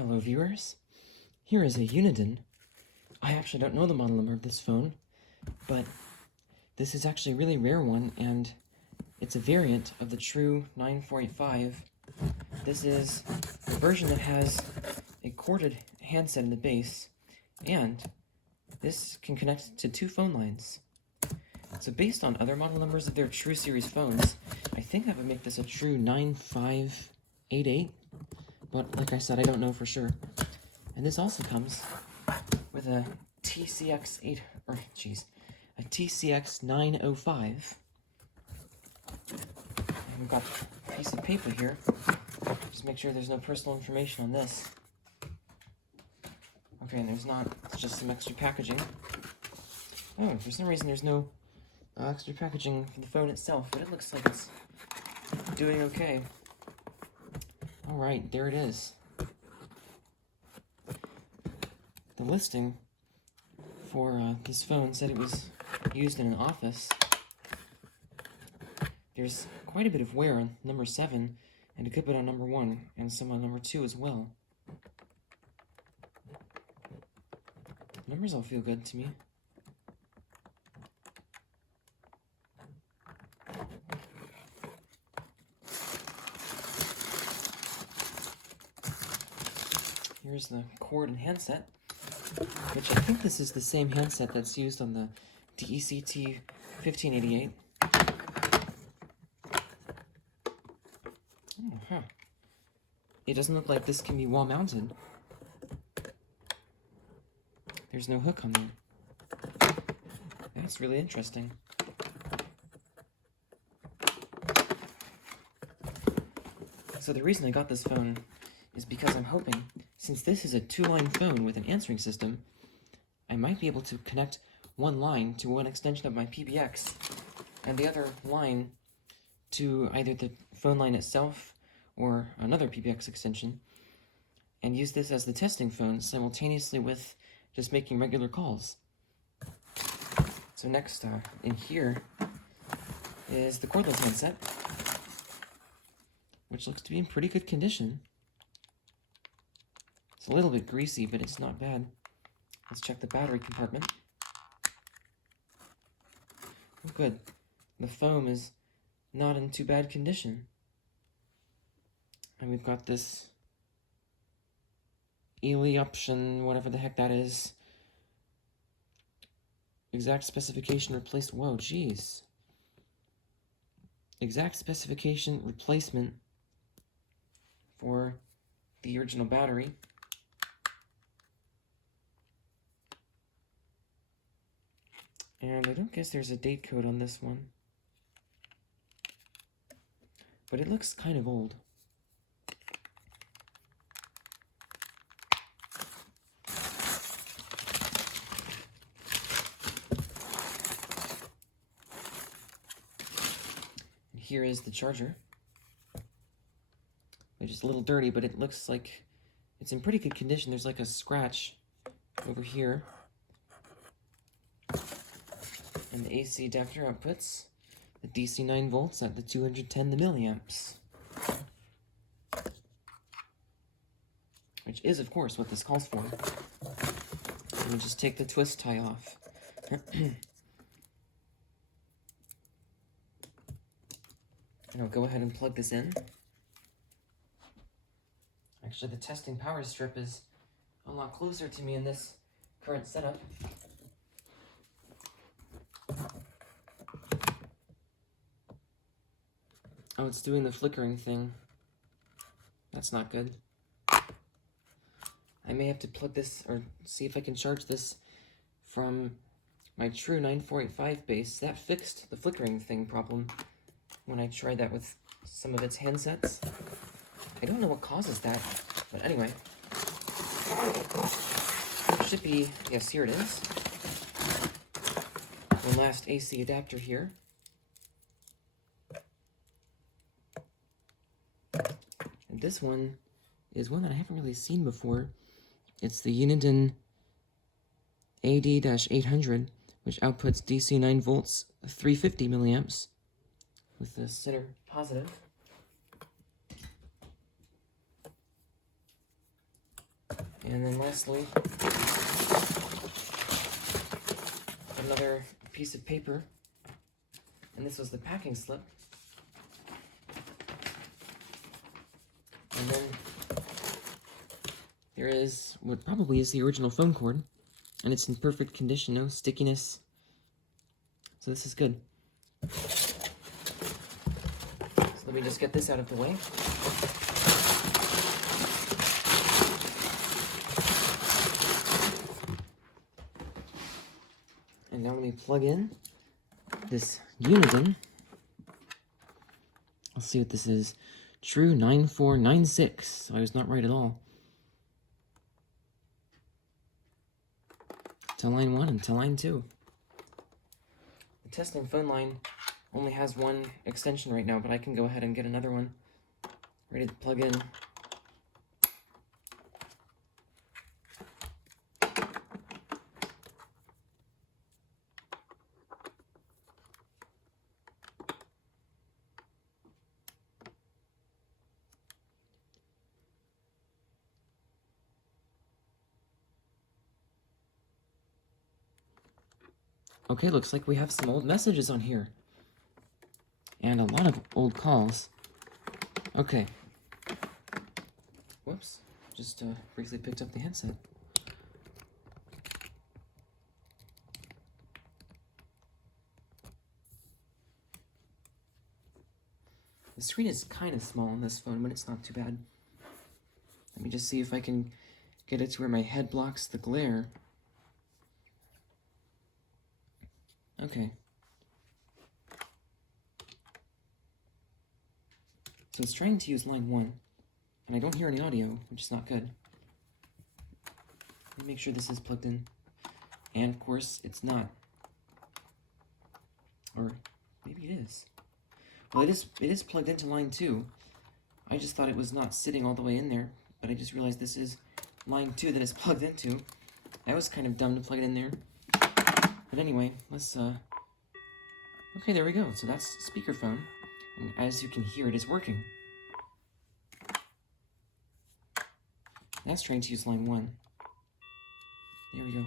Hello viewers, here is a Uniden. I actually don't know the model number of this phone, but this is actually a really rare one, and it's a variant of the TRU9495. This is a version that has a corded handset in the base, and this can connect to 2 phone lines. So based on other model numbers of their TRU series phones, I think I would make this a TRU9588. But like I said, I don't know for sure. And this also comes with a TCX905. And we've got a piece of paper here. Just make sure there's no personal information on this. Okay, and there's not. It's just some extra packaging. Oh, for some reason there's no extra packaging for the phone itself, but it looks like it's doing okay. Alright, there it is. The listing for this phone said it was used in an office. There's quite a bit of wear on number 7, and a good bit on number 1, and some on number 2 as well. Numbers all feel good to me. Here's the cord and handset, which I think this is the same handset that's used on the TRU1588. It doesn't look like this can be wall mounted. There's no hook on there. That's really interesting. So the reason I got this phone is because I'm hoping, since this is a 2-line phone with an answering system, I might be able to connect one line to one extension of my PBX and the other line to either the phone line itself or another PBX extension, and use this as the testing phone simultaneously with just making regular calls. So next in here is the cordless handset, which looks to be in pretty good condition. It's a little bit greasy, but it's not bad. Let's check the battery compartment. Oh, good. The foam is not in too bad condition. And we've got this Ely option, whatever the heck that is. Exact specification replaced. Whoa, jeez. Exact specification replacement for the original battery. And I don't guess there's a date code on this one. But it looks kind of old. And here is the charger, which is a little dirty, but it looks like it's in pretty good condition. There's like a scratch over here. And the AC adapter outputs the DC 9 volts at the 210 milliamps. Which is, of course, what this calls for. Let me just take the twist tie off. And I'll go ahead and plug this in. Actually, the testing power strip is a lot closer to me in this current setup. Oh, it's doing the flickering thing. That's not good. I may have to plug this, or see if I can charge this from my TRU9485 base. That fixed the flickering thing problem when I tried that with some of its handsets. I don't know what causes that, but anyway. It should be, yes, here it is. One last AC adapter here. And this one is one that I haven't really seen before. It's the Uniden AD-800, which outputs DC 9 volts, 350 milliamps, with the center positive. And then lastly, another piece of paper, and this was the packing slip. And then there is what probably is the original phone cord, and it's in perfect condition, no stickiness. So this is good. So let me just get this out of the way. And now let me plug in this Uniden. Let's see what this is. TRU9496. So I was not right at all. To line 1 and to line 2. The testing phone line only has one extension right now, but I can go ahead and get another one ready to plug in. Okay, looks like we have some old messages on here. And a lot of old calls. Okay. Whoops. Just briefly picked up the headset. The screen is kind of small on this phone, but it's not too bad. Let me just see if I can get it to where my head blocks the glare. Okay. So it's trying to use line 1, and I don't hear any audio, which is not good. Let me make sure this is plugged in. And of course, it's not. Or maybe it is. Well, it is plugged into line 2. I just thought it was not sitting all the way in there, but I just realized this is line 2 that it's plugged into. That was kind of dumb to plug it in there. But anyway, let's, okay, there we go. So that's speakerphone, and as you can hear, it is working. That's trying to use line 1. There we go.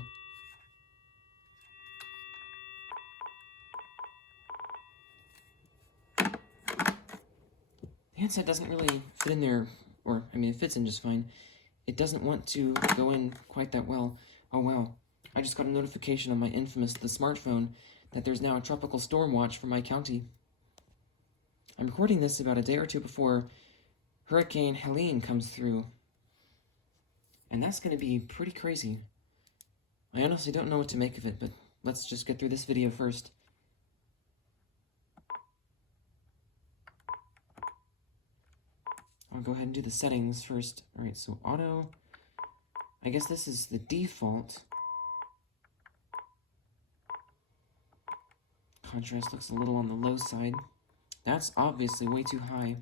The handset doesn't really fit in there, or, I mean, it fits in just fine. It doesn't want to go in quite that well. Oh, wow. I just got a notification on my infamous the smartphone that there's now a tropical storm watch for my county. I'm recording this about a day or two before Hurricane Helene comes through. And that's going to be pretty crazy. I honestly don't know what to make of it, but let's just get through this video first. I'll go ahead and do the settings first. Alright, so auto. I guess this is the default. Contrast looks a little on the low side. That's obviously way too high.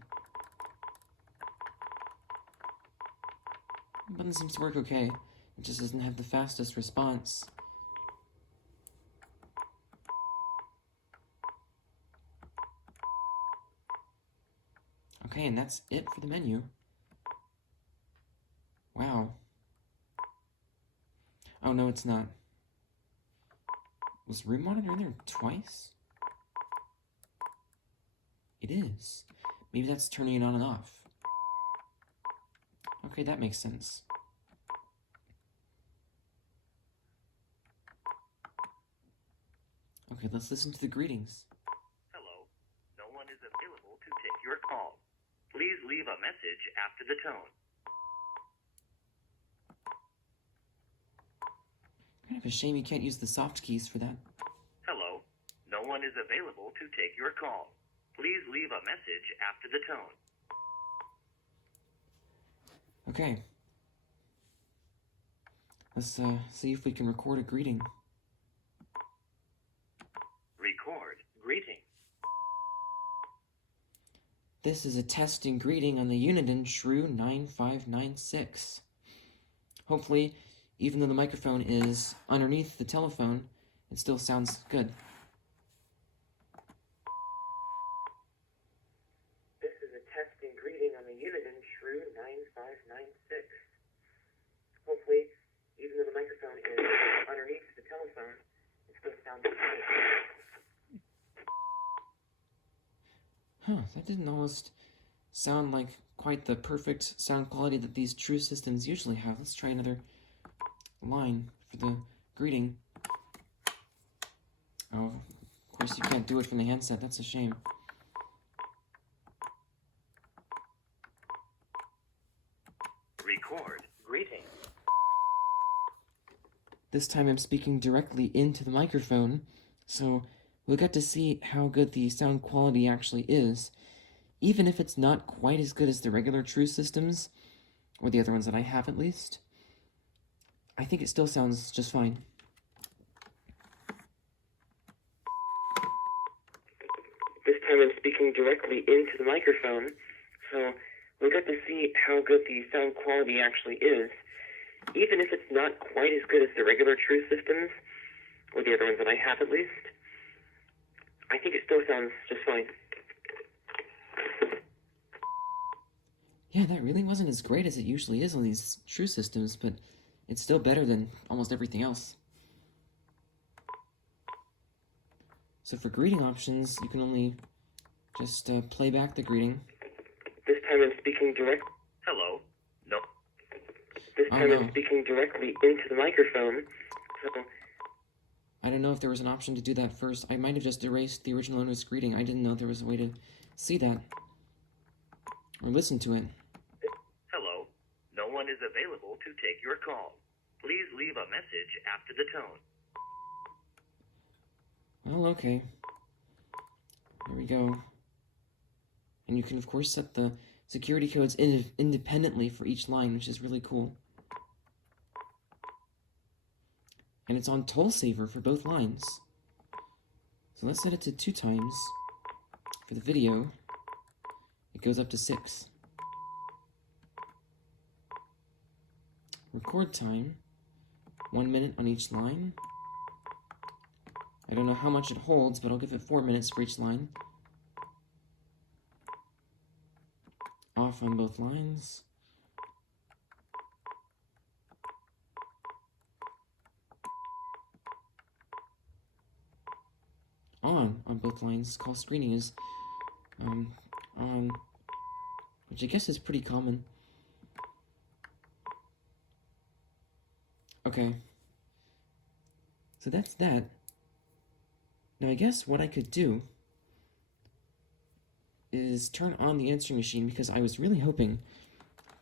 The button seems to work okay. It just doesn't have the fastest response. Okay, and that's it for the menu. Wow. Oh, no, it's not. Was room monitor in there twice? It is. Maybe that's turning it on and off. Okay, that makes sense. Okay, let's listen to the greetings. Hello. No one is available to take your call. Please leave a message after the tone. Kind of a shame you can't use the soft keys for that. Hello. No one is available to take your call. Please leave a message after the tone. Okay. Let's see if we can record a greeting. Record greeting. This is a testing greeting on the Uniden TRU9596. Hopefully, even though the microphone is underneath the telephone, it still sounds good. This is a testing greeting on the Uniden TRU9596. Hopefully, that didn't almost sound like quite the perfect sound quality that these TRU systems usually have. Let's try another line for the greeting. Oh, of course you can't do it from the handset. That's a shame. Record greeting. This time I'm speaking directly into the microphone, so we'll get to see how good the sound quality actually is, even if it's not quite as good as the regular TRU systems, or the other ones that I have at least. I think it still sounds just fine. This time I'm speaking directly into the microphone, so we'll get to see how good the sound quality actually is, even if it's not quite as good as the regular TRU systems, or the other ones that I have at least. I think it still sounds just fine. Yeah, that really wasn't as great as it usually is on these TRU systems, but it's still better than almost everything else. So for greeting options, you can only just play back the greeting. This time I'm speaking direct. Hello. No. This time I'm speaking directly into the microphone, so I don't know if there was an option to do that first. I might have just erased the original owner's greeting. I didn't know there was a way to see that or listen to it. Hello. No one is available to take your call. Please leave a message after the tone. Well, okay. There we go. And you can, of course, set the security codes independently for each line, which is really cool. And it's on toll saver for both lines. So let's set it to 2 times. For the video, it goes up to 6. Record time, 1 minute on each line. I don't know how much it holds, but I'll give it 4 minutes for each line. Off on both lines. On both lines. Call screening is on, which I guess is pretty common. Okay. So that's that. Now I guess what I could do is turn on the answering machine, because I was really hoping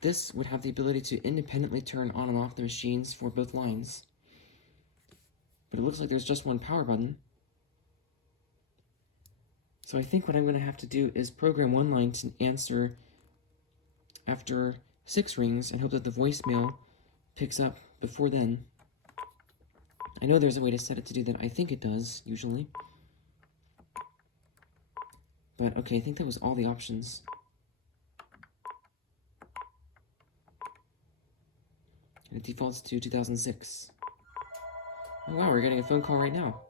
this would have the ability to independently turn on and off the machines for both lines. But it looks like there's just one power button. So I think what I'm going to have to do is program one line to answer after 6 rings and hope that the voicemail picks up before then. I know there's a way to set it to do that. I think it does, usually. But okay, I think that was all the options. And it defaults to 2006. Oh wow, we're getting a phone call right now.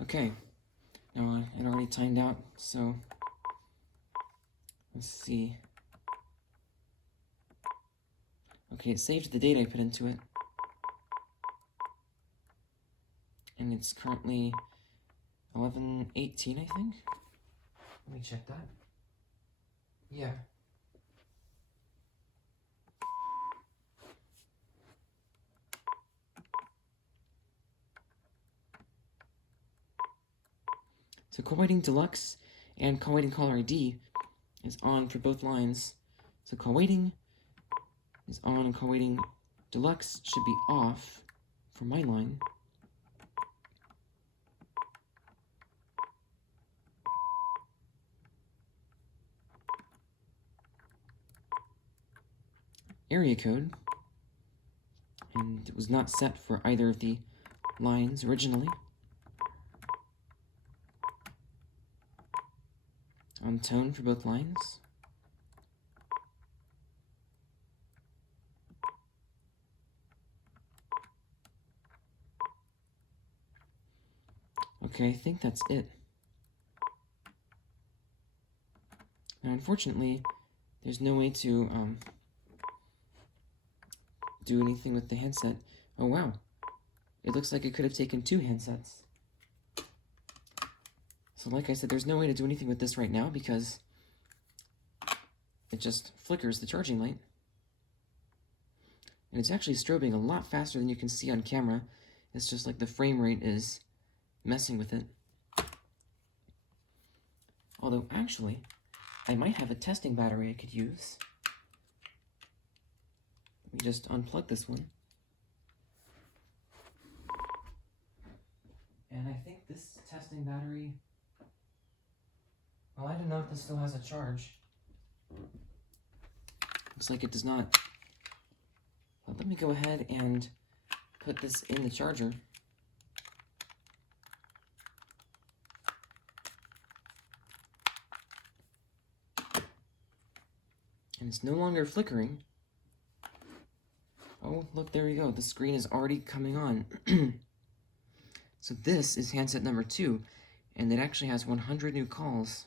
Okay, now it already timed out, so let's see. Okay, it saved the data I put into it. And it's currently 11:18, I think. Let me check that. Yeah. So call waiting deluxe and call waiting caller ID is on for both lines. So call waiting is on and call waiting deluxe should be off for my line. Area code, and it was not set for either of the lines originally. On tone for both lines. Okay, I think that's it. Now, unfortunately, there's no way to do anything with the handset. Oh wow, it looks like it could have taken 2 handsets. So like I said, there's no way to do anything with this right now because it just flickers the charging light. And it's actually strobing a lot faster than you can see on camera. It's just like the frame rate is messing with it. Although, actually, I might have a testing battery I could use. Let me just unplug this one. And I think this testing battery... Well, I don't know if this still has a charge. Looks like it does not. But let me go ahead and put this in the charger. And it's no longer flickering. Oh, look, there we go. The screen is already coming on. So this is handset number 2, and it actually has 100 new calls.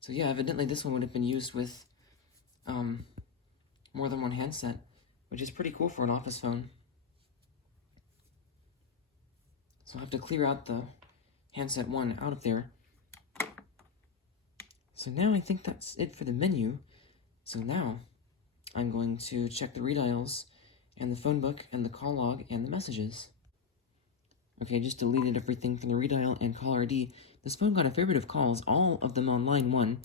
So yeah, evidently this one would have been used with more than one handset, which is pretty cool for an office phone. So I'll have to clear out the handset 1 out of there. So now I think that's it for the menu. So now I'm going to check the redials and the phone book and the call log and the messages. Okay, I just deleted everything from the redial and caller ID. This phone got a fair bit of calls, all of them on line 1,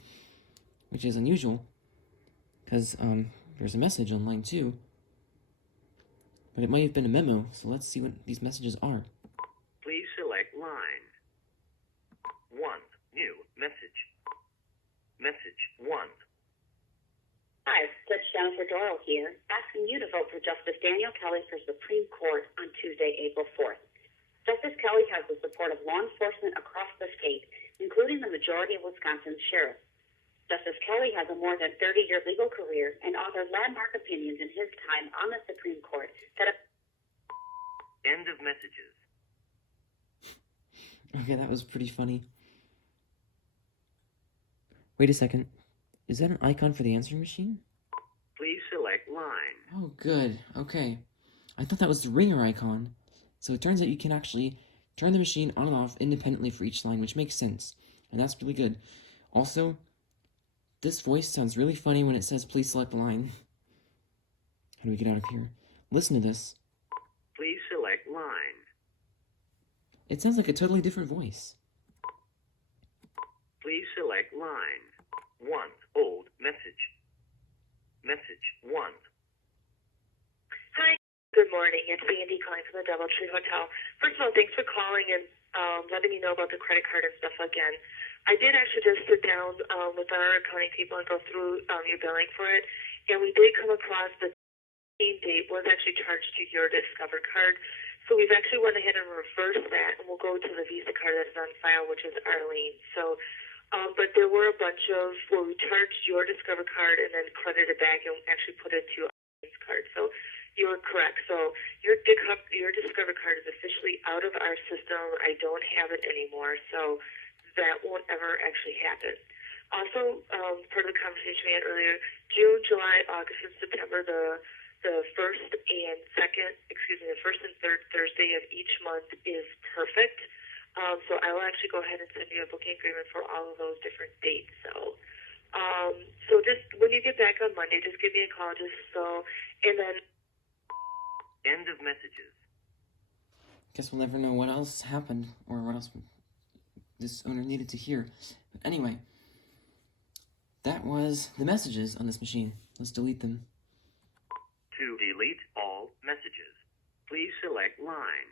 which is unusual, because there's a message on line 2. But it might have been a memo, so let's see what these messages are. Please select line 1. New message. Message 1. Hi, touchdown for Doral here, asking you to vote for Justice Daniel Kelly for Supreme Court on Tuesday, April 4th. Justice Kelly has the support of law enforcement across the state, including the majority of Wisconsin's sheriffs. Justice Kelly has a more than 30-year legal career and authored landmark opinions in his time on the Supreme Court that have... End of messages. Okay, that was pretty funny. Wait a second. Is that an icon for the answering machine? Please select line. Oh, good. Okay. I thought that was the ringer icon. So it turns out you can actually turn the machine on and off independently for each line, which makes sense. And that's really good. Also, this voice sounds really funny when it says, please select the line. How do we get out of here? Listen to this. Please select line. It sounds like a totally different voice. Please select line 1. Old message. Message 1. Hi, good morning. It's Sandy calling from the DoubleTree Hotel. First of all, thanks for calling and letting me know about the credit card and stuff again. I did actually just sit down with our accounting people and go through your billing for it, and we did come across the date was actually charged to your Discover card. So we've actually went ahead and reversed that, and we'll go to the Visa card that's on file, which is Arlene. So, but there were a bunch of where we charged your Discover card and then credited back and actually put it to Arlene's card. So you're correct. So your Discover card is officially out of our system. I don't have it anymore, so that won't ever actually happen. Also, part of the conversation we had earlier, June, July, August, and September, the first and third Thursday of each month is perfect. So I will actually go ahead and send you a booking agreement for all of those different dates. So just when you get back on Monday, just give me a call, and then... End of messages. Guess we'll never know what else happened, or what else this owner needed to hear. But anyway, that was the messages on this machine. Let's delete them. To delete all messages, please select line.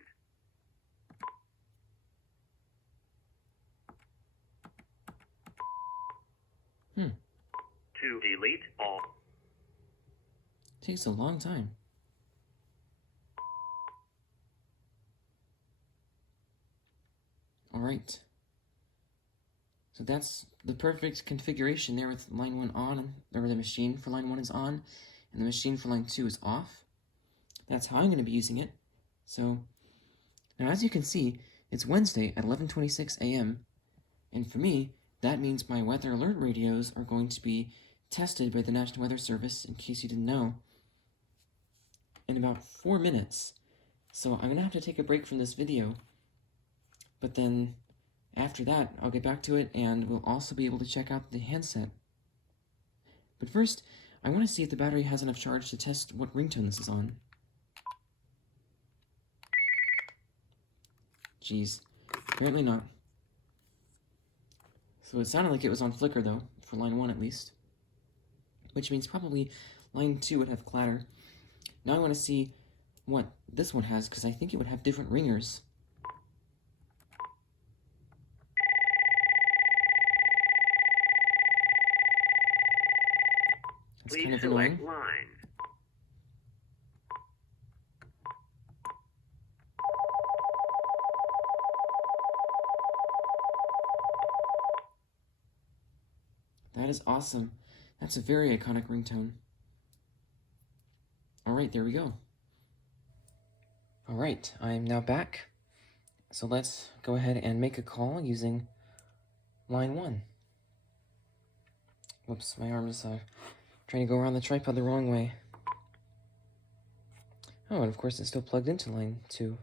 To delete all. Takes a long time. Alright. So that's the perfect configuration there with line 1 on, or the machine for line 1 is on, and the machine for line 2 is off. That's how I'm going to be using it. So, now as you can see, it's Wednesday at 11:26 a.m., and for me, that means my weather alert radios are going to be tested by the National Weather Service, in case you didn't know, in about 4 minutes. So I'm gonna have to take a break from this video, but then after that, I'll get back to it and we'll also be able to check out the handset. But first, I want to see if the battery has enough charge to test what ringtone this is on. Jeez, apparently not. So it sounded like it was on flicker though, for line 1 at least. Which means probably line 2 would have clatter. Now I want to see what this one has, because I think it would have different ringers. That's Please kind of select annoying. line. That is awesome. That's a very iconic ringtone. Alright, there we go. Alright, I'm now back. So let's go ahead and make a call using line 1. Whoops, my arm is trying to go around the tripod the wrong way. Oh, and of course it's still plugged into line 2.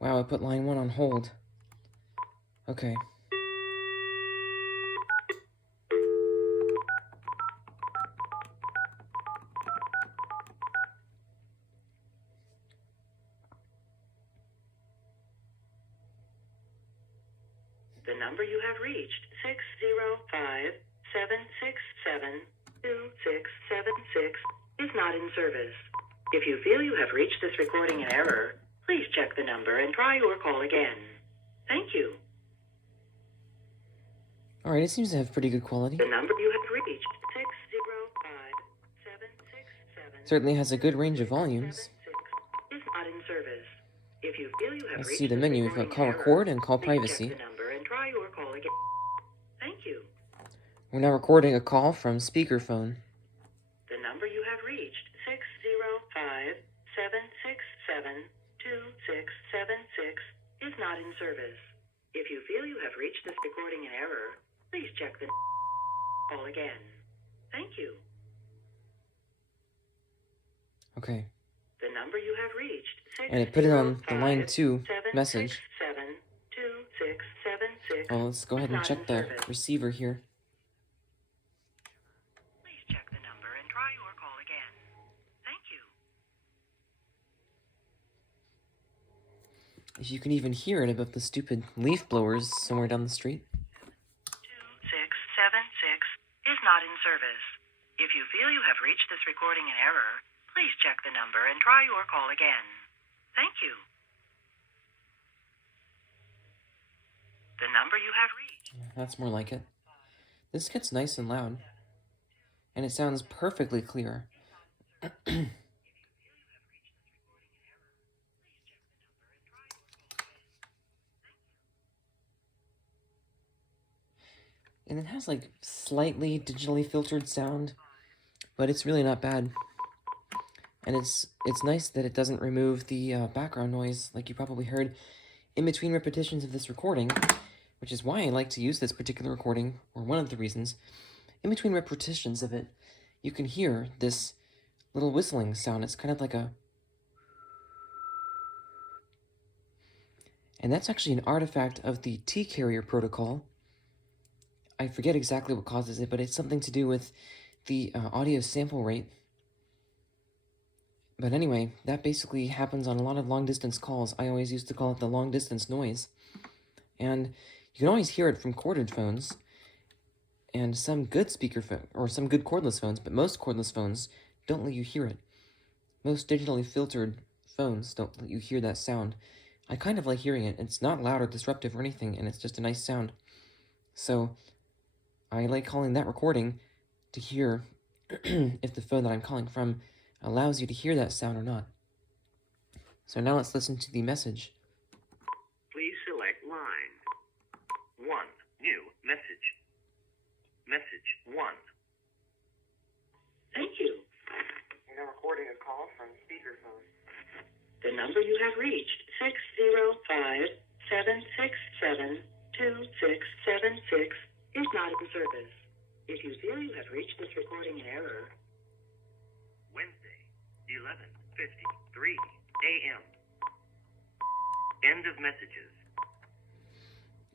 Wow, I put line 1 on hold. Okay. The number you have reached, 605-767-2676, is not in service. If you feel you have reached this recording in error, please check the number and try your call again. Thank you. Alright, it seems to have pretty good quality. The number you have reached, 605-767. Certainly has a good range of volumes. Is not in service. If you feel you have Let's reached see the this menu. We've recording got call in error, record and call please privacy. check the number and try your call again. Thank you. We're now recording a call from speakerphone. The number you have reached, 605-767-2676, is not in service. If you feel you have reached this recording in error, please check the call again. Thank you. Okay. The number you have reached, And it put it on the line 2 message. 667-2676. Well, let's go ahead and check the receiver here. Please check the number and try your call again. Thank you. If you can even hear it above the stupid leaf blowers somewhere down the street. 2676 is not in service. If you feel you have reached this recording in error, please check the number and try your call again. Thank you. The number you have reached. That's more like it. This gets nice and loud. And it sounds perfectly clear. And it has like slightly digitally filtered sound, but it's really not bad. And it's nice that it doesn't remove the background noise like you probably heard in between repetitions of this recording, which is why I like to use this particular recording, or one of the reasons. In between repetitions of it, you can hear this little whistling sound. It's kind of like a... And that's actually an artifact of the T-carrier protocol. I forget exactly what causes it, but it's something to do with the audio sample rate. But anyway, that basically happens on a lot of long-distance calls. I always used to call it the long-distance noise. And you can always hear it from corded phones, and some good speakerphone, or some good cordless phones, but most cordless phones don't let you hear it. Most digitally filtered phones don't let you hear that sound. I kind of like hearing it. It's not loud or disruptive or anything, and it's just a nice sound. So I like calling that recording to hear if the phone that I'm calling from allows you to hear that sound or not. So now let's listen to the message. Please select line 1. New message. Message 1. Thank you. We're now recording a call from speakerphone. The number you have reached, 605-767-2676, is not in service. If you feel you have reached this recording in error, Wednesday. 11:53 a.m. End of messages.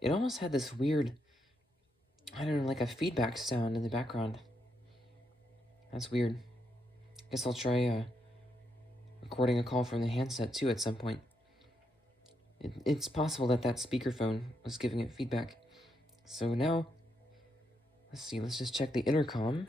It almost had this weird, I don't know, like a feedback sound in the background. That's weird. Guess I'll try recording a call from the handset too at some point. It's possible that that speakerphone was giving it feedback. So now, let's see, let's just check the intercom.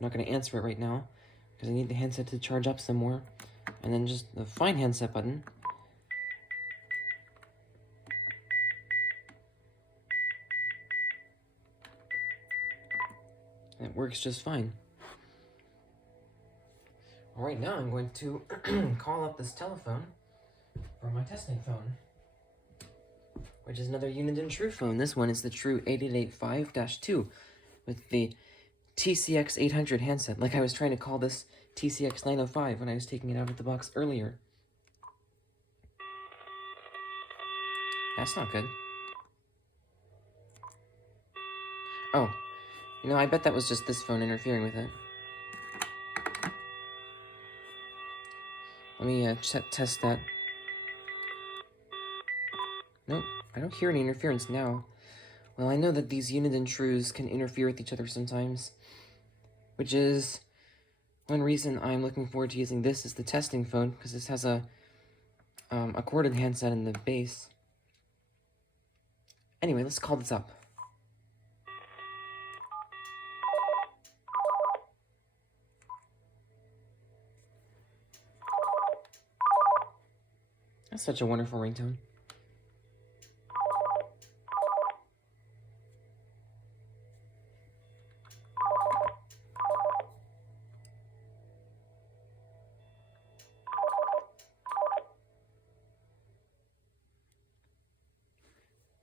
I'm not going to answer it right now because I need the handset to charge up some more. And then just the find handset button. And it works just fine. All right, now I'm going to call up this telephone for my testing phone, which is another Uniden TRU phone. This one is the TRU8885-2 with the TCX 800 handset, like I was trying to call this TCX 905 when I was taking it out of the box earlier. That's not good. Oh, you know, I bet that was just this phone interfering with it. Let me test that. Nope, I don't hear any interference now. Well, I know that these Uniden TRUs can interfere with each other sometimes, which is one reason I'm looking forward to using this as the testing phone, because this has a corded handset in the base. Anyway, let's call this up. That's such a wonderful ringtone.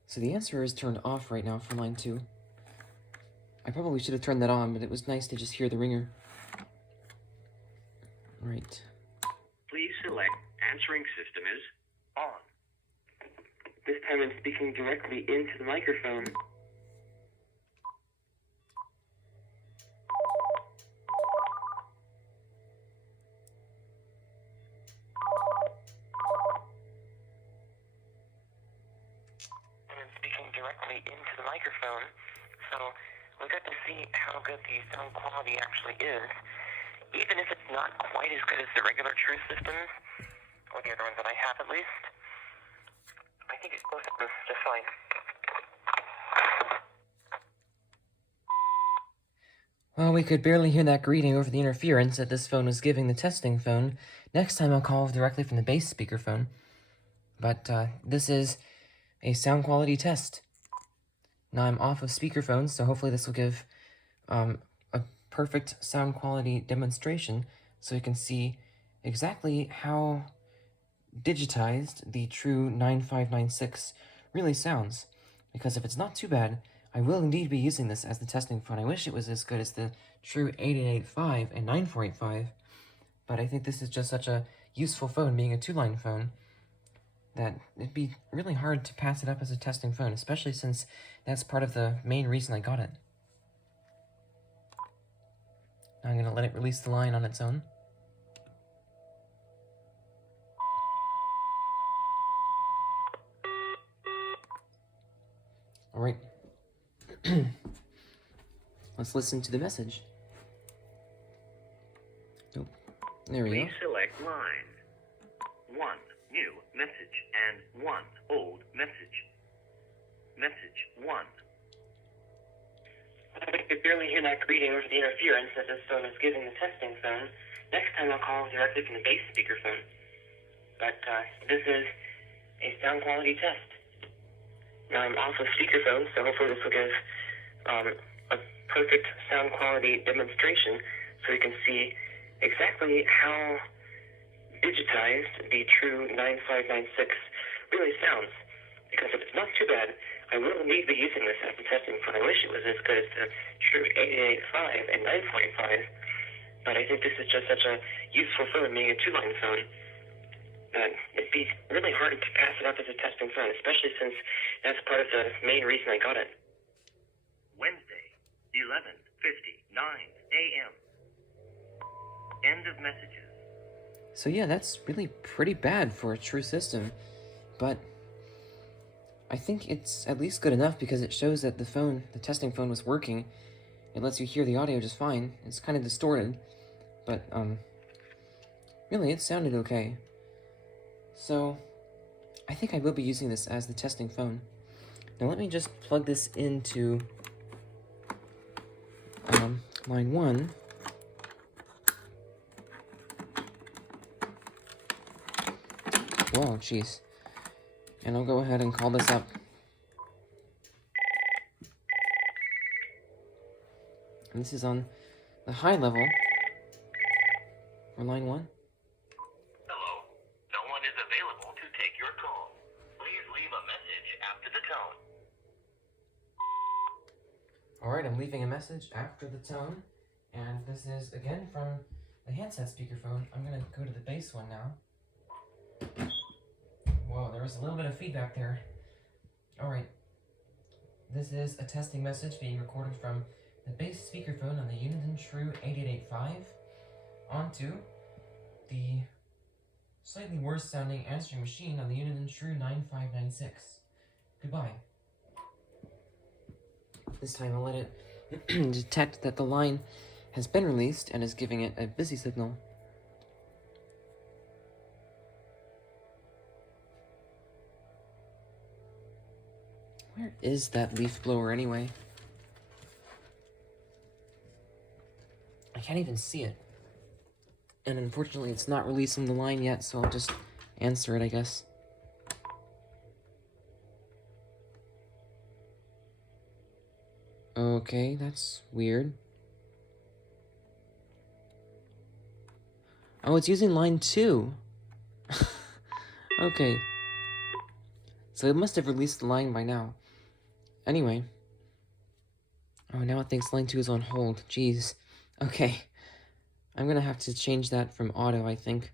So the answer is turned off right now for line 2. I probably should have turned that on, but it was nice to just hear the ringer. Right. Please select answering system is on. This time I'm speaking directly into the microphone. Directly into the microphone, so we'll get to see how good the sound quality actually is, even if it's not quite as good as the regular TRU systems, or the other ones that I have at least. I think it's close to just fine. Well, we could barely hear that greeting over the interference that this phone was giving the testing phone. Next time I'll call directly from the base speakerphone. But this is a sound quality test. Now I'm off of speakerphone, so hopefully this will give a perfect sound quality demonstration so you can see exactly how digitized the TRU9596 really sounds. Because if it's not too bad, I will indeed be using this as the testing phone. I wish it was as good as the TRU8885 and 9485, but I think this is just such a useful phone, being a 2-line phone, that it'd be really hard to pass it up as a testing phone, especially since that's part of the main reason I got it. Now I'm going to let it release the line on its own. Alright. Let's listen to the message. Nope. There we go. Please select line 1, new message, and 1, old message. Message 1. I could barely hear that greeting over the interference that this phone is giving the testing phone. Next time I'll call directly from the base speakerphone. But this is a sound quality test. Now I'm off of speakerphone, so hopefully this will give a perfect sound quality demonstration so you can see exactly how digitized the TRU9596 really sounds. Because if it's not too bad, I will indeed be using this as the testing phone. I wish it was as good as the TRU8885 and 9485, but I think this is just such a useful phone, being a 2-line phone, but it'd be really hard to pass it off as a testing phone, especially since that's part of the main reason I got it. Wednesday, 11:59 a.m. End of messages. So yeah, that's really pretty bad for a true system, but I think it's at least good enough because it shows that the testing phone was working. It lets you hear the audio just fine. It's kind of distorted, but really it sounded okay. So I think I will be using this as the testing phone. Now let me just plug this into line 1. Whoa, jeez. And I'll go ahead and call this up. And this is on the high level for line 1. Hello. No one is available to take your call. Please leave a message after the tone. Alright, I'm leaving a message after the tone. And this is, again, from the handset speakerphone. I'm going to go to the bass one now. Whoa, there was a little bit of feedback there. Alright. This is a testing message being recorded from the bass speakerphone on the Uniden TRU9496 onto the slightly worse sounding answering machine on the Uniden TRU9596. Goodbye. This time I'll let it detect that the line has been released and is giving it a busy signal. Where is that leaf blower anyway? I can't even see it. And unfortunately it's not releasing the line yet, so I'll just answer it, I guess. Okay, that's weird. Oh, it's using line 2. Okay. So it must have released the line by now. Anyway. Oh, now it thinks line 2 is on hold. Jeez. Okay. I'm gonna have to change that from auto, I think.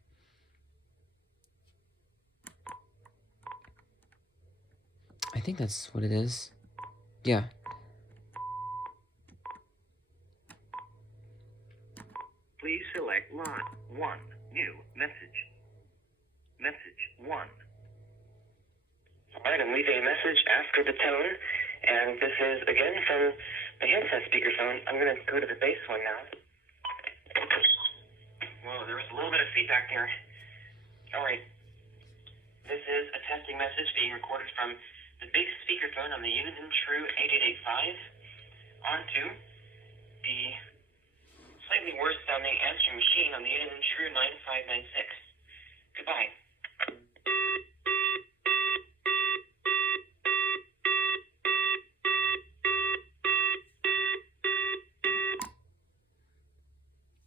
I think that's what it is. Yeah. Please select line 1. New message. Message 1. Alright, I'm leaving a message after the tone, and this is, again, from the handset speakerphone. I'm going to go to the bass one now. Whoa, there was a little bit of feedback there. Alright. This is a testing message being recorded from the bass speakerphone on the Uniden TRU8885 onto the slightly worse sounding answering machine on the Uniden TRU9596. Goodbye.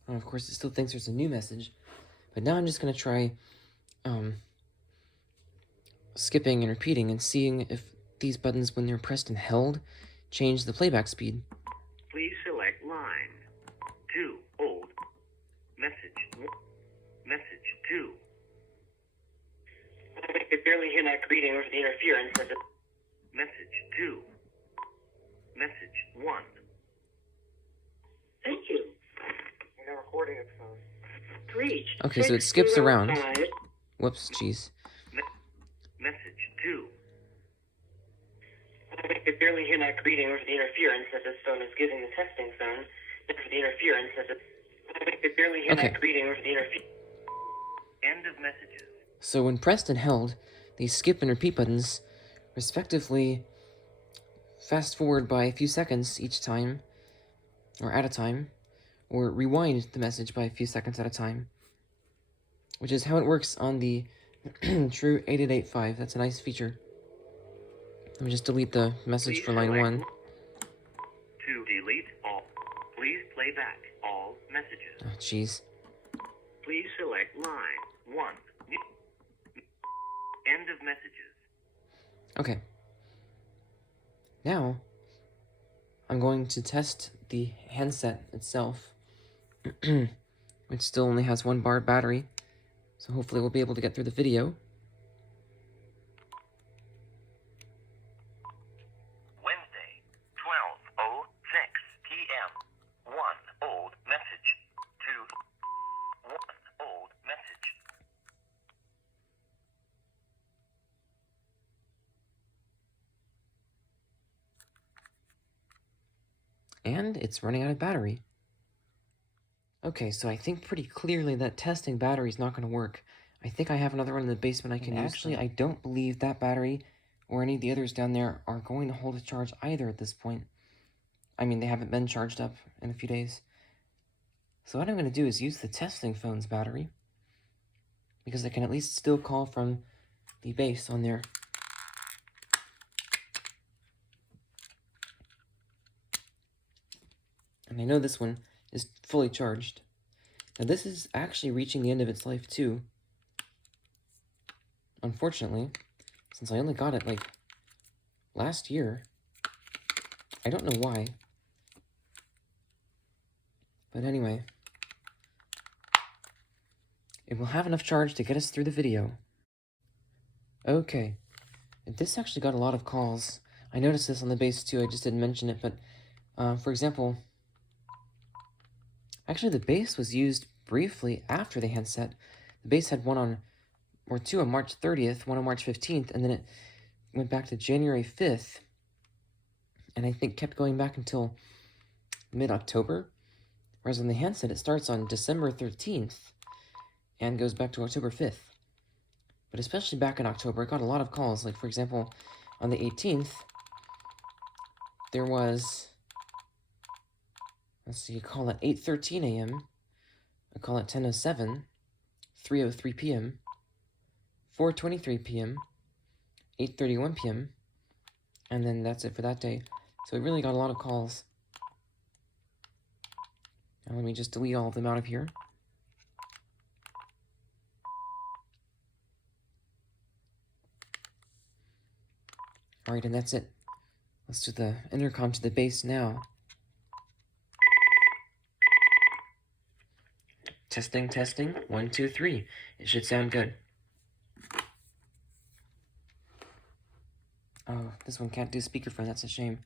Well, of course, it still thinks there's a new message, but now I'm just gonna try skipping and repeating and seeing if these buttons, when they're pressed and held, change the playback speed. Please select line 2. Old. Message 1. Message 2. I could barely hear that greeting over the interference. Message 2. Message 1. Thank you. We're now recording it, phone. Reached. Okay, so it skips around. 605. Whoops, jeez. Message 2. I could barely hear that greeting over the interference that this phone is giving the testing phone. For the interference that I could barely hear Okay. that greeting over the interference. End of messages. So when pressed and held, these skip and repeat buttons respectively fast forward by a few seconds each time, or at a time, or rewind the message by a few seconds at a time, which is how it works on the TRU8885. That's a nice feature. Let me just delete the message for line 1. To delete all, please play back all messages. Oh, jeez. Please select line 1. End of messages. Okay. Now, I'm going to test the handset itself, which still only has 1 bar battery. So hopefully we'll be able to get through the video. Wednesday, 12:06 p.m. 1 old message. 2 1 old message. And it's running out of battery. Okay, so I think pretty clearly that testing battery is not going to work. I think I have another one in the basement I can use. Actually, I don't believe that battery or any of the others down there are going to hold a charge either at this point. I mean, they haven't been charged up in a few days. So what I'm going to do is use the testing phone's battery, because I can at least still call from the base on there. And I know this one is fully charged. Now this is actually reaching the end of its life too. Unfortunately, since I only got it like last year. I don't know why. But anyway, it will have enough charge to get us through the video. Okay, this actually got a lot of calls. I noticed this on the base too, I just didn't mention it, but for example, actually the base was used briefly after the handset. The base had two on March 30th, one on March 15th, and then it went back to January 5th, and I think kept going back until mid-October, whereas on the handset it starts on December 13th and goes back to October 5th. But especially back in October, it got a lot of calls. Like, for example, on the 18th, there was, let's see, a call at 8:13 a.m., a call at 10:07, 3:03 p.m., 4:23 p.m., 8:31 p.m., and then that's it for that day. So it really got a lot of calls. Now let me just delete all of them out of here. Alright, and that's it. Let's do the intercom to the base now. Testing, testing, 1, 2, 3. It should sound good. Oh, this one can't do speakerphone, that's a shame.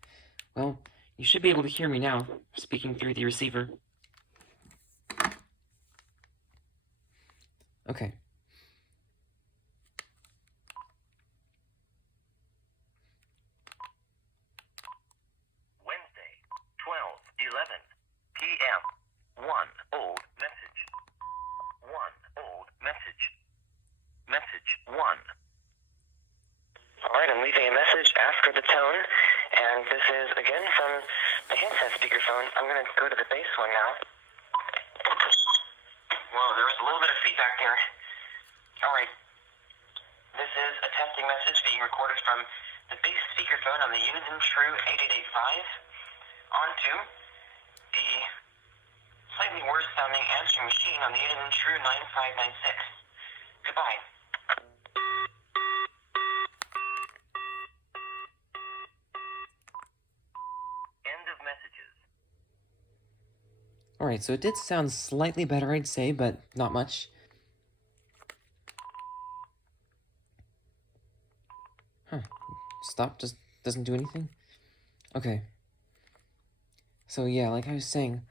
Well, you should be able to hear me now, speaking through the receiver. Okay. Wednesday, 12:11 p.m. 1 old message. 1 old message. Message 1. Alright, I'm leaving a message after the tone, and this is again from the handset speakerphone. I'm going to go to the base one now. Whoa, there was a little bit of feedback there. Alright, this is a testing message being recorded from the base speakerphone on the Uniden TRU9496 onto the slightly worse sounding answering machine on the Uniden TRU9596. Goodbye. End of messages. Alright, so it did sound slightly better, I'd say, but not much. Huh. Stop just doesn't do anything? Okay. So yeah, like I was saying,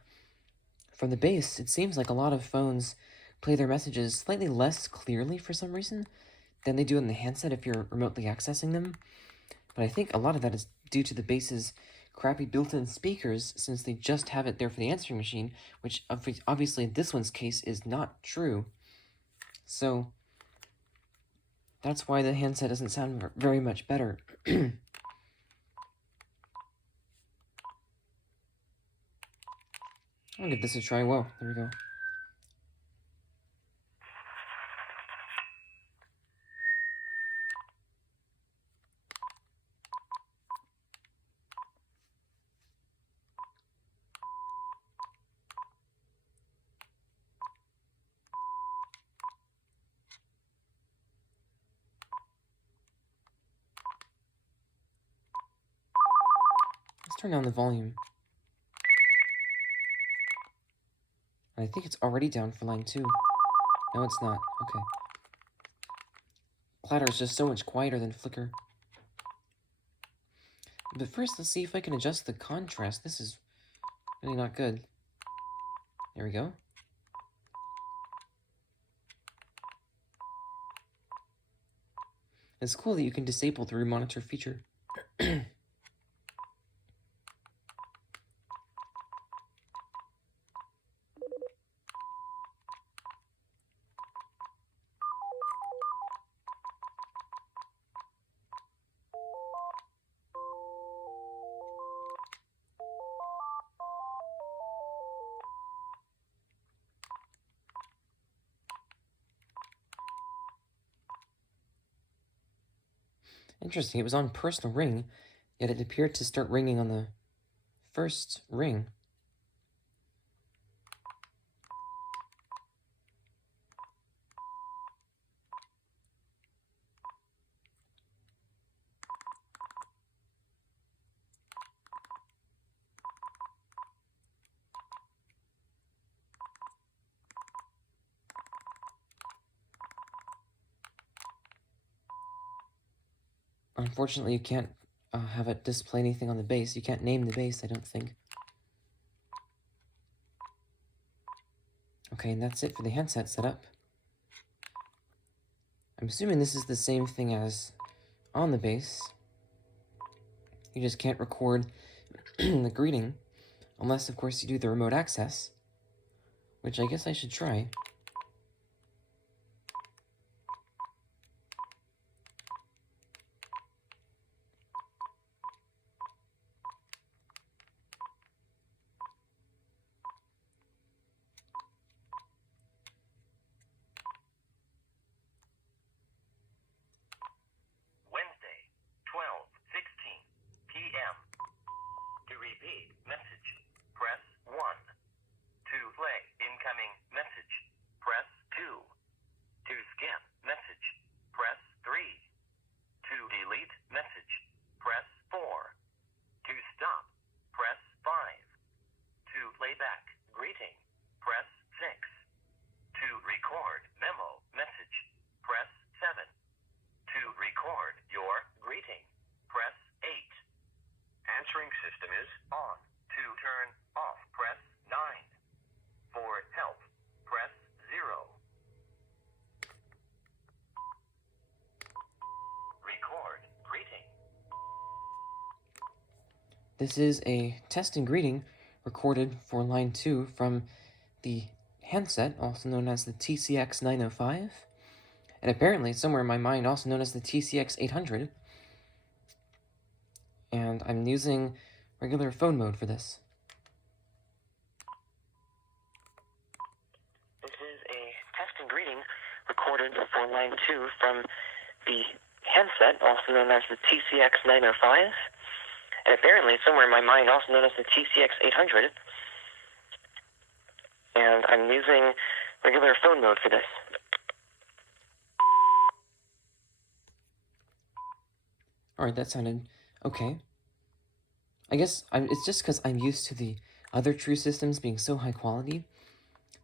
from the base, it seems like a lot of phones play their messages slightly less clearly for some reason than they do in the handset if you're remotely accessing them. But I think a lot of that is due to the base's crappy built-in speakers, since they just have it there for the answering machine, which obviously in this one's case is not true. So that's why the handset doesn't sound very much better. I'll give this a try. Whoa, there we go. Let's turn down the volume. I think it's already down for line 2. No, it's not. Okay. Clatter is just so much quieter than flicker. But first, let's see if I can adjust the contrast. This is really not good. There we go. It's cool that you can disable the monitor feature. Interesting, it was on personal ring, yet it appeared to start ringing on the first ring. Unfortunately, you can't have it display anything on the base. You can't name the base, I don't think. Okay, and that's it for the handset setup. I'm assuming this is the same thing as on the base. You just can't record the greeting, unless, of course, you do the remote access, which I guess I should try. Wednesday, 12:16 p.m. To repeat message, press 1. To play incoming message, press 2. To skip message, press 3. To delete message, press 4. To stop, press 5. To play back greeting, press 6. To record memo message, press 7. To record your greeting, press 8. Answering system is on. To turn off, press 9. For help, press 0. Record greeting. This is a test and greeting recorded for line 2 from the handset, also known as the TCX905, and apparently somewhere in my mind also known as the TCX800, and I'm using regular phone mode for this. This is a test and greeting recorded for line 2 from the handset, also known as the TCX905, and apparently somewhere in my mind also known as the TCX800, and I'm using regular phone mode for this. Alright, that sounded okay. I guess it's just because I'm used to the other TRU systems being so high quality,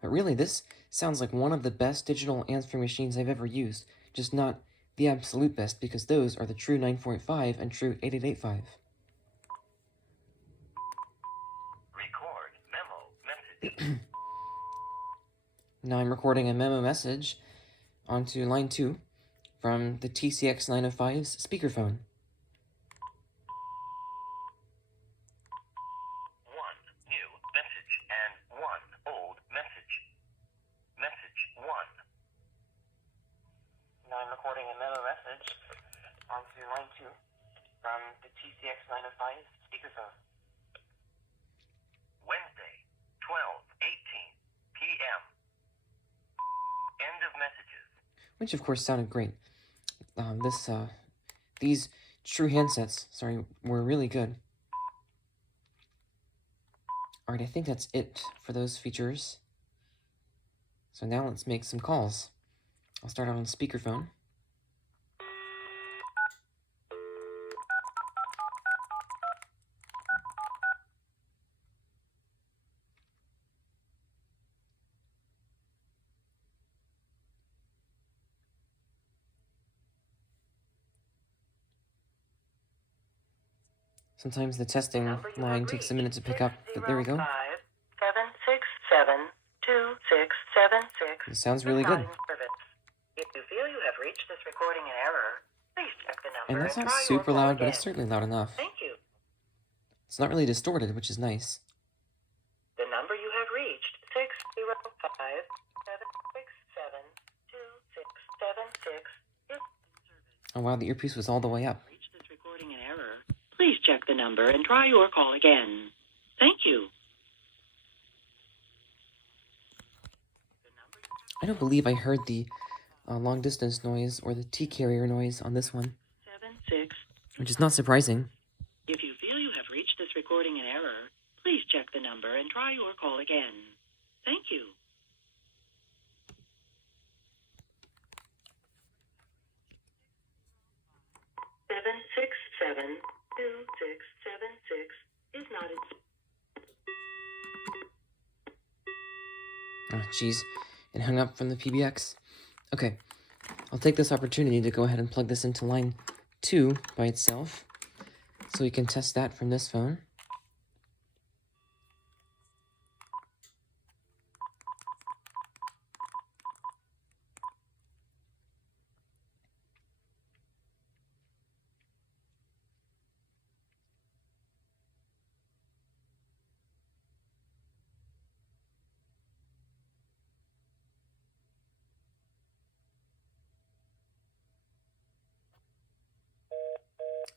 but really this sounds like one of the best digital answering machines I've ever used, just not the absolute best, because those are the TRU9485 and TRU8885. Record memo message. Now I'm recording a memo message onto line 2 from the TCX905's speakerphone. 1 new message and 1 old message. Message 1. Now I'm recording a memo message onto line 2 from the TCX905's speakerphone. Wednesday, 12:18 p.m. End of messages. Which of course sounded great. These TRU handsets, were really good. Alright, I think that's it for those features. So now let's make some calls. I'll start out on speakerphone. Sometimes the testing line takes a minute to pick up, but there we go. 7672676. It sounds really good. If you feel you have reached this recording in error, please check the number And that's not try your super call loud, but again. it's certainly loud enough. Thank you. It's not really distorted, which is nice. The number you have reached, 605-767-2676, is Oh wow, the earpiece was all the way up. reached this recording in error. Please check the number and try your call again. Thank you. I don't believe I heard the long distance noise or the T-carrier noise on this one, 76. which is not surprising. If you feel you have reached this recording in error, please check the number and try your call again. Thank you. Seven six seven 2676 is not in. Oh, jeez. It hung up from the PBX. Okay. I'll take this opportunity to go ahead and plug this into line 2 by itself, so we can test that from this phone.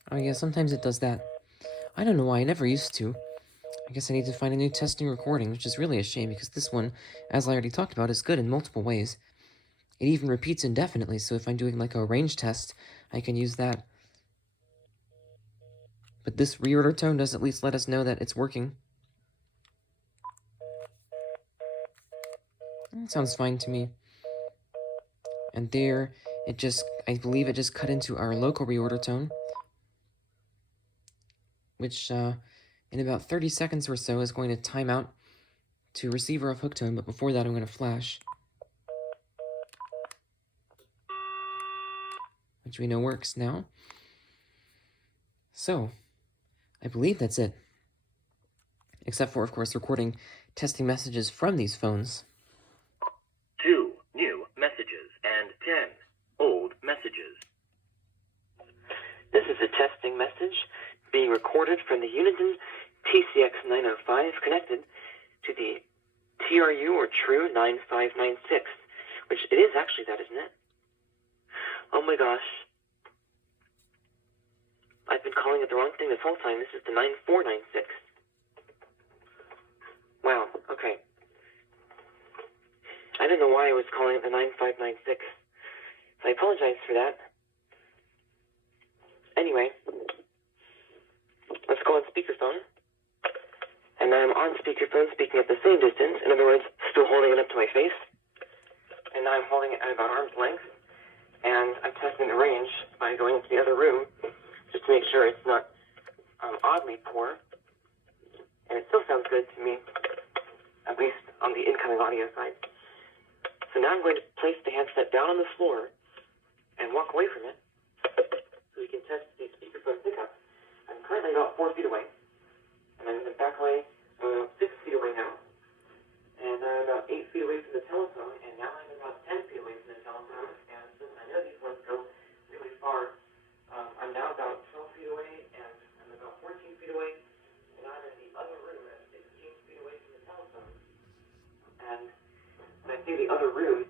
Oh yeah, sometimes it does that. I don't know why, I never used to. I guess I need to find a new testing recording, which is really a shame because this one, as I already talked about, is good in multiple ways. It even repeats indefinitely, so if I'm doing like a range test, I can use that. But this reorder tone does at least let us know that it's working. It sounds fine to me. And there, I believe it just cut into our local reorder tone, which in about 30 seconds or so is going to time out to receiver of hook tone, but before that I'm going to flash, which we know works now. So, I believe that's it. Except for, of course, recording testing messages from these phones. 2 new messages and 10 old messages. This is a testing message being recorded from the Uniden TRU9496 connected to the TRU or TRU9596, which it is actually that, isn't it? Oh my gosh. I've been calling it the wrong thing this whole time. This is the 9496. Wow, okay. I didn't know why I was calling it the 9596. So I apologize for that. Anyway, let's go on speakerphone. And I'm on speakerphone speaking at the same distance. In other words, still holding it up to my face. And now I'm holding it at about arm's length. And I'm testing the range by going into the other room just to make sure it's not oddly poor. And it still sounds good to me, at least on the incoming audio side. So now I'm going to place the handset down on the floor and walk away from it so we can test the speakerphone pickup. I'm currently about 4 feet away, and I'm going to back away 6 feet away now, and I'm about 8 feet away from the telephone, and now I'm about 10 feet away from the telephone, and since I know these ones go really far, I'm now about 12 feet away, and I'm about 14 feet away, and I'm in the other room at 16 feet away from the telephone. And when I say the other room,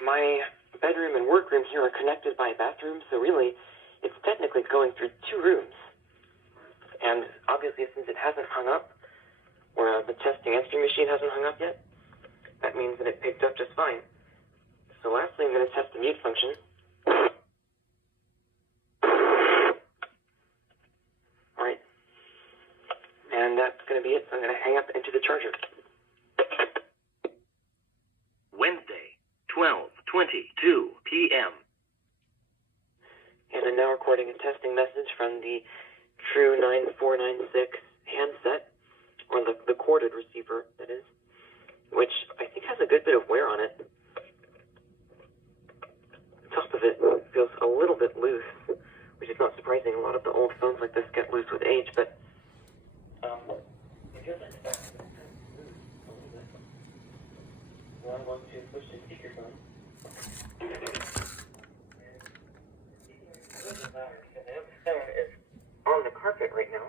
my bedroom and workroom here are connected by a bathroom, so really, it's technically going through 2 rooms. And obviously, since it hasn't hung up, or the testing answering machine hasn't hung up yet, that means that it picked up just fine. So lastly, I'm going to test the mute function. Alright. And that's going to be it, so I'm going to hang up into the charger. Wednesday, 12:22 p.m. And I'm now recording a testing message from the TRU9496 handset, or the corded receiver, that is, which I think has a good bit of wear on it. The top of it feels a little bit loose, which is not surprising. surprising. A lot of the old phones like this get loose with age, but it feels like the back of it kind of loose a little bit. So I'm going to switch to speakerphone. The phone is on the carpet right now.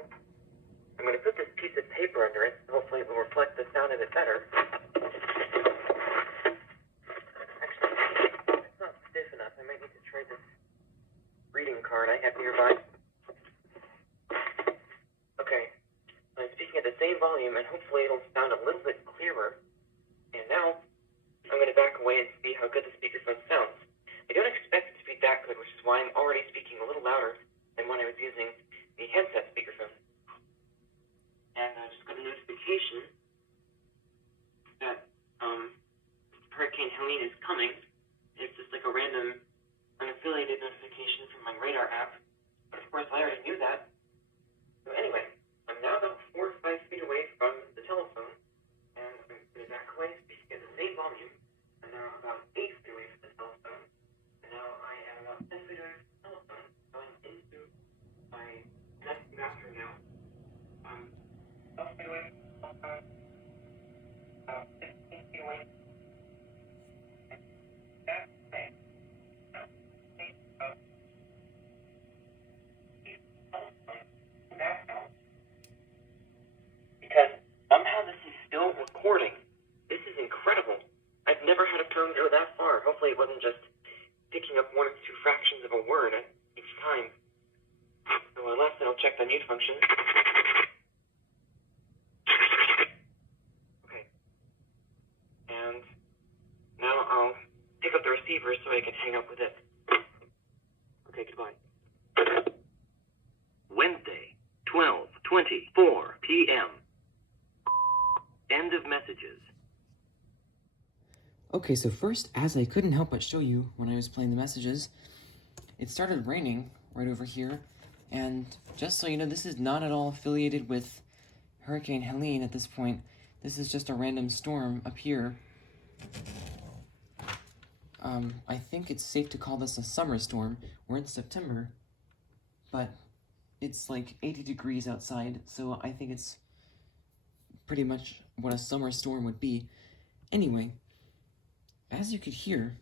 I'm going to put this piece of paper under it. Hopefully it will reflect the sound of it better. Actually, it's not stiff enough. I might need to try this reading card I have nearby. Okay. I'm speaking at the same volume, and hopefully it'll sound a little bit clearer. And now, I'm going to back away and see how good the speakerphone sounds. I don't expect it to be that good, which is why I'm already speaking a little louder than when I was using the handset speakerphone. And I just got a notification that Hurricane Helene is coming. It's just like a random unaffiliated notification from my radar app. But of course I already knew that. So anyway, I'm now about 4 or 5 feet away from the telephone, and I'm going to back away, speaking at the same volume. I'm now about 8 feet away from the telephone, and now I am about 10 feet away from the telephone, going into my connecting bathroom now. I'm 12 feet away from the telephone, about 15 feet away. Because somehow this is still recording. This is incredible. I've never had a phone go that far. Hopefully it wasn't just picking up 1 or 2 fractions of a word at each time. So I left and I'll check the mute function. Okay. And now I'll pick up the receiver so I can hang up with it. Okay, goodbye. Wednesday, 12:24 p.m. End of messages. Okay, so first, as I couldn't help but show you when I was playing the messages, it started raining right over here, and just so you know, this is not at all affiliated with Hurricane Helene at this point. This is just a random storm up here. I think it's safe to call this a summer storm. We're in September, but it's like 80 degrees outside, so I think it's pretty much what a summer storm would be. Anyway, as you could hear,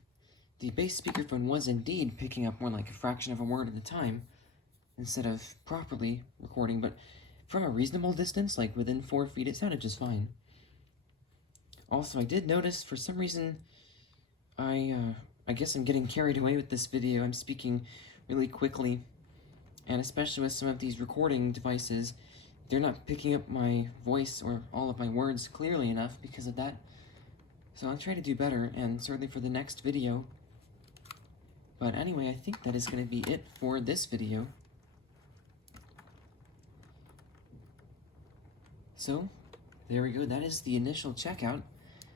the base speakerphone was indeed picking up more like a fraction of a word at a time, instead of properly recording, but from a reasonable distance, like within 4 feet, it sounded just fine. Also, I did notice, for some reason, I guess I'm getting carried away with this video. I'm speaking really quickly, and especially with some of these recording devices, they're not picking up my voice or all of my words clearly enough because of that. So I'll try to do better, and certainly for the next video. But anyway, I think that is going to be it for this video. So, there we go. That is the initial checkout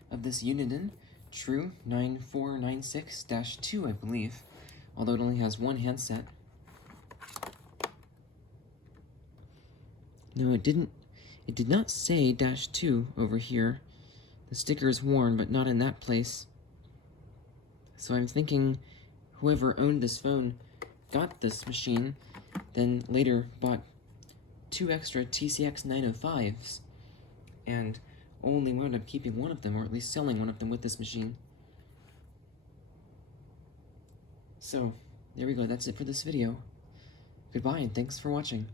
of this Uniden TRU9496-2, I believe, although it only has 1 handset. No, it did not say -2 over here. The sticker is worn, but not in that place. So I'm thinking whoever owned this phone got this machine, then later bought 2 extra TCX 905s, and only wound up keeping one of them, or at least selling one of them with this machine. So, there we go, that's it for this video. Goodbye, and thanks for watching.